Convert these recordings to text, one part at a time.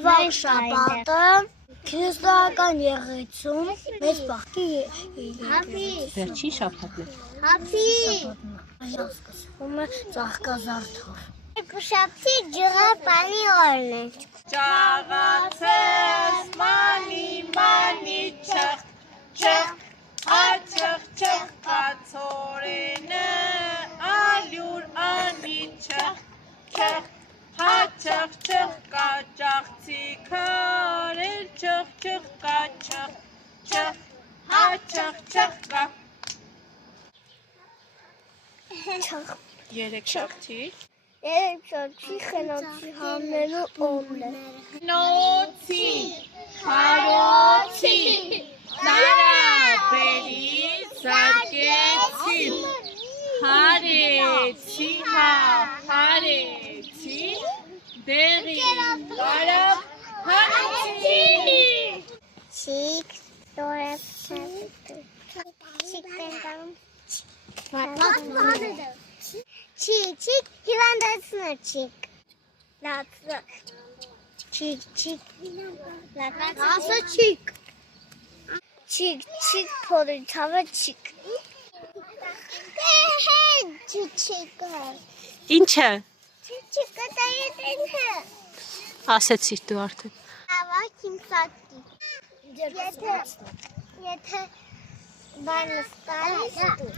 Ավաղ շաբաթը քրիստոնեական եղեցում մեծ բախտի Վերջին շաբաթն է։ Հապի։ այլ սկսվում է ծաղկազարդով։ Շաբթի ջրապանի օրն է։ Ճաղացես մանի չխ չխ աչխ չխ կացորենը ալյուր անի չխ չխ հաչխ չխ կաճախցի քարել չխ չխ կաչխ չխ հաչխ չխ կա Երեք շաբթի Շաբթի խնոցի համնելու օրն է։ Նոցի, հարոցի, տարաբերի, զարկեցի, հարեցի, հարեցի, դեղի, արապ, հարեցի։ Չիկ, դորև, չիկ տենկան, Չիկ, հիվանդացնը չիկ, լացը, չիկ, ասը չիկ, չիկ, փորի թավը չիկ, չիկ, Ինչը։ չիկը տայետեն է, Ասեցիր դու արդեն։ ավակ իմ սատկի, եթե բանը ստալիս դու,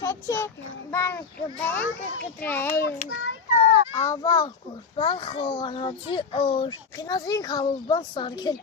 Թե բանը կբենք կտրեյում, Ավաղ կուրբան խողանոցի օր, գնացինք հավով բան սարքել